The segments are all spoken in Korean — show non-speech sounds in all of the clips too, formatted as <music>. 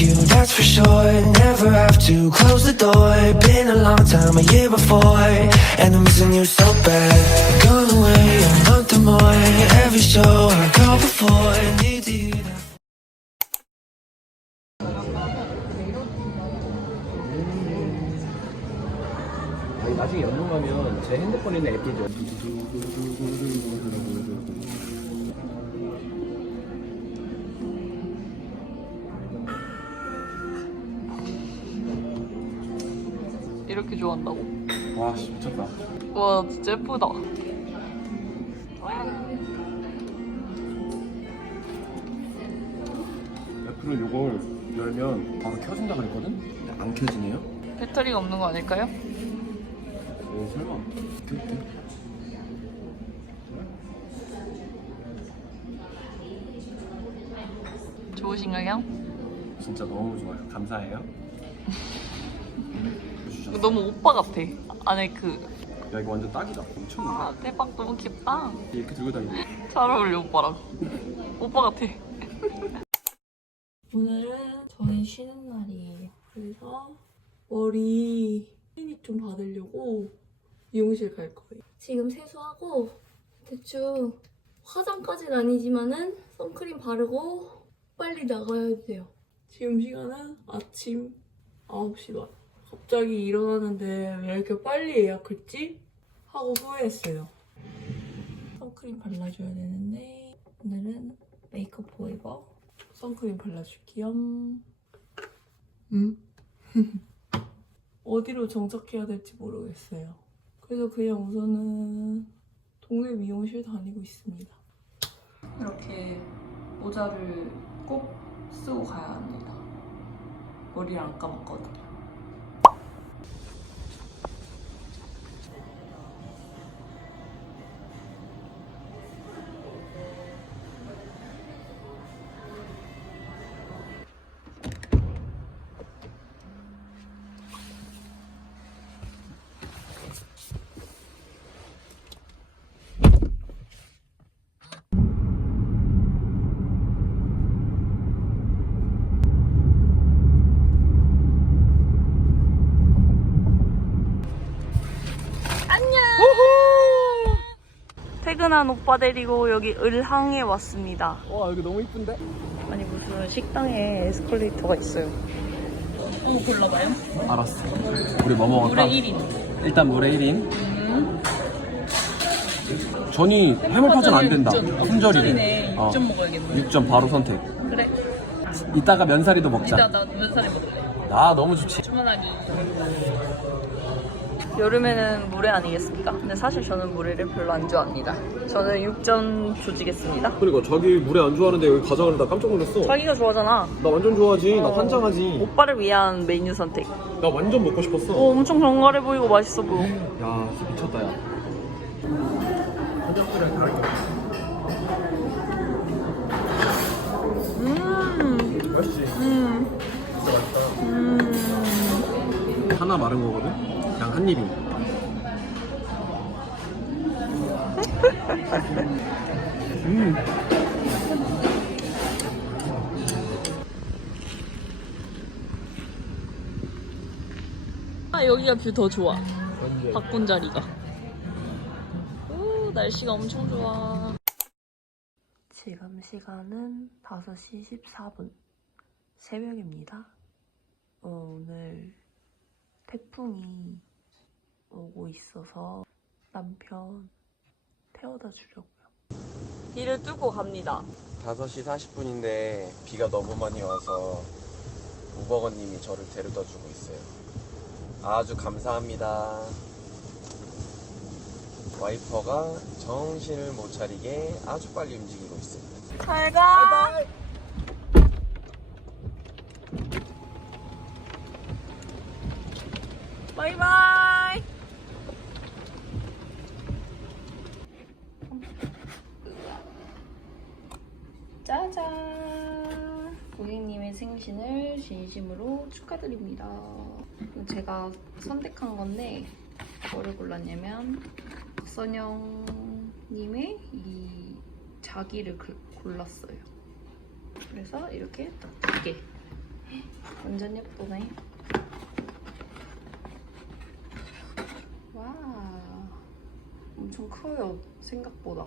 you, that's for sure. Never have to close the door. Been a long time, a year before, and I'm missing you so bad. Gone away a month or more. Every show I go before, need to hear that. 아니, 나중에 연동 가면 제 핸드폰에 있는 앱이죠. 이렇게 좋아한다고? 와, 씨, 미쳤다. 와 진짜 예쁘다 애플은 요걸 열면 바로 켜진다 그랬거든? 근데 안 켜지네요? 배터리가 없는 거 아닐까요? 오, 설마. 켜볼게. 좋으신가요? 진짜 너무 좋아요. 감사해요. <laughs> 주셨어. 너무 오빠 같아 안에 그 야, 이거 완전 딱이다. 엄청 아, 대박 너무 귀엽다 이렇게 들고 다니고. 잘 어울려 오빠랑 오빠 같아 오늘은 저희 쉬는 날이에요. 그래서 머리 클리닉 좀 받으려고 미용실 갈 거예요. 지금 세수하고 대충 화장까지는 아니지만은 선크림 바르고 빨리 나가야 돼요. 지금 시간은 아침 9시 반. 갑자기 일어나는데 왜 이렇게 빨리 예약했지? 하고 후회했어요. 선크림 발라줘야 되는데 오늘은 메이크업 포에버 선크림 발라줄게요. 음? <laughs> 어디로 정착해야 될지 모르겠어요. 그래서 그냥 우선은 동네 미용실 다니고 있습니다. 이렇게 모자를 꼭 쓰고 가야 합니다 머리를 안 감았거든요 퇴근한 오빠 데리고 여기 을항에 왔습니다 와, 여기 너무 이쁜데? 아니 무슨 식당에 에스컬레이터가 있어요 어 골라봐요 알았어. 우리 뭐 먹을까? 물에 1인 일단 물에 1인. 전이 해물파전 안 된다. 품절이래. 어. 6점 먹어야겠네 6점 바로 선택. 그래 이따가 면사리도 먹자. 이따 나 면사리 먹을래 아, 너무 좋지. 주문하기 여름에는 물회 아니겠습니까? 근데 사실 저는 물회를 별로 안 좋아합니다 저는 6점 조지겠습니다 그리고 자기 물에 안 좋아하는데 여기 가져가는 나 깜짝 놀랐어. 자기가 좋아하잖아 나 완전 좋아하지. 나 어. 환장하지. 오빠를 위한 메뉴 선택 나 완전 먹고 싶었어. 오 엄청 정갈해 보이고 맛있어 보여 야, 진짜 미쳤다, 야. 음, 맛있지? 음, 진짜 맛있다. 음. 하나 마른 거거든? 그냥 한 입이. 음. 아 여기가 뷰 더 좋아 바꾼 자리가 오 날씨가 엄청 좋아 지금 시간은 5시 14분. 새벽입니다. 어, 오늘 태풍이 오고 있어서 남편 태워다 주려고요. 길을 뚫고 갑니다 5시 40분인데 비가 너무 많이 와서 우버거님이 저를 데려다 주고 있어요. 아주 감사합니다. 와이퍼가 정신을 못 차리게 아주 빨리 움직이고 있습니다. 잘 가 바이바이 짜잔 고객님의 생신을 진심으로 축하드립니다 제가 선택한 건데 뭐를 골랐냐면 박선영님의 이 자기를 글- 골랐어요 그래서 이렇게 두 개. 완전 예쁘네. 와, 엄청 커요 생각보다.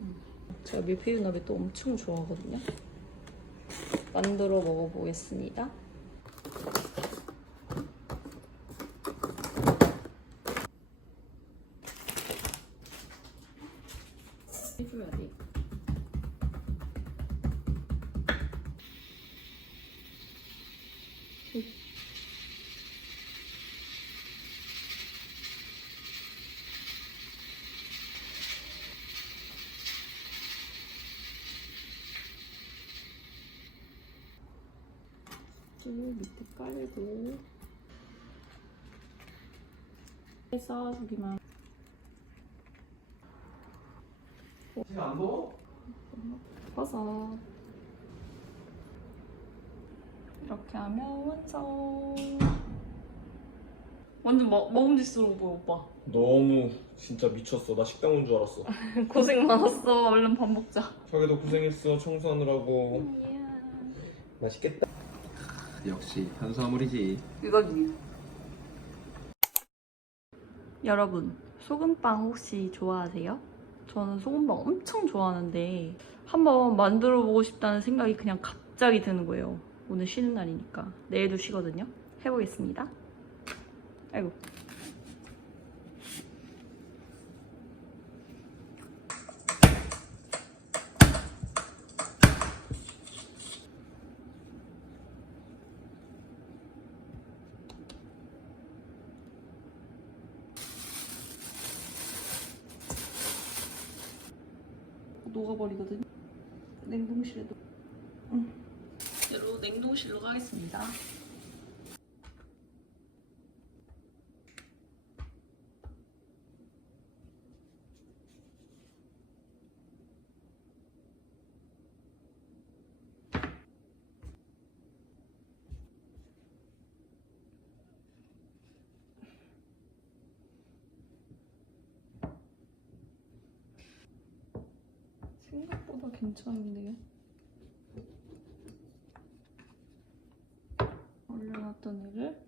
음. 제가 밀푀유 나베 또 엄청 좋아하거든요. 만들어 먹어보겠습니다. 해줘야 돼. 밑에 깔고 쌓아주기만 안 먹어? 버섯 이렇게 하면 완성 완전 마, 먹음직스러워 보여 오빠 너무 진짜 미쳤어. 나 식당 온 줄 알았어. <laughs> 고생 많았어 얼른 밥 먹자 자기도 고생했어. 청소하느라고. 맛있겠다. 역시 탄수화물이지. 이거지. 여러분 소금빵 혹시 좋아하세요? 저는 소금빵 엄청 좋아하는데 한번 만들어 보고 싶다는 생각이 그냥 갑자기 드는 거예요. 오늘 쉬는 날이니까. 내일도 쉬거든요. 해보겠습니다. 아이고 녹아버리거든요. 냉동실에도. 응. 이로 냉동실로 가겠습니다. 생각보다 괜찮은데요? 올려놨던 애를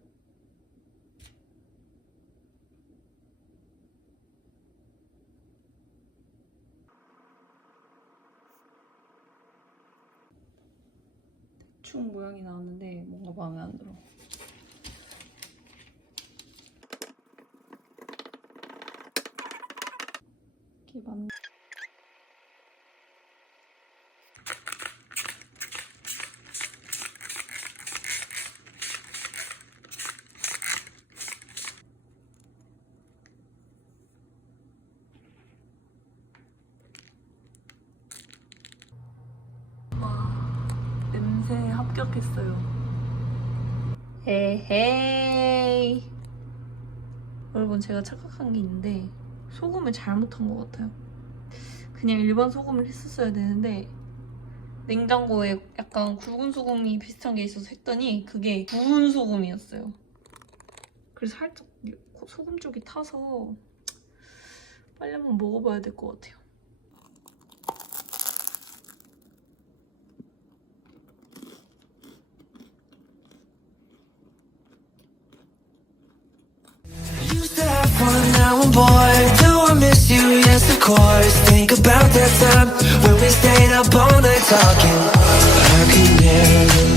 대충 모양이 나왔는데 뭔가 마음에 안 들어. 이게 맞 냄새 합격했어요. 에헤이. 여러분 제가 착각한 게 있는데 소금을 잘못한 것 같아요. 그냥 일반 소금을 했었어야 되는데 냉장고에 약간 굵은 소금이 비슷한 게 있어서 했더니 그게 구운 소금이었어요. 그래서 살짝 소금 쪽이 타서 빨리 한번 먹어봐야 될 것 같아요. boy, do I miss you? Yes, of course. Think about that time when we stayed up all night talking. I can never.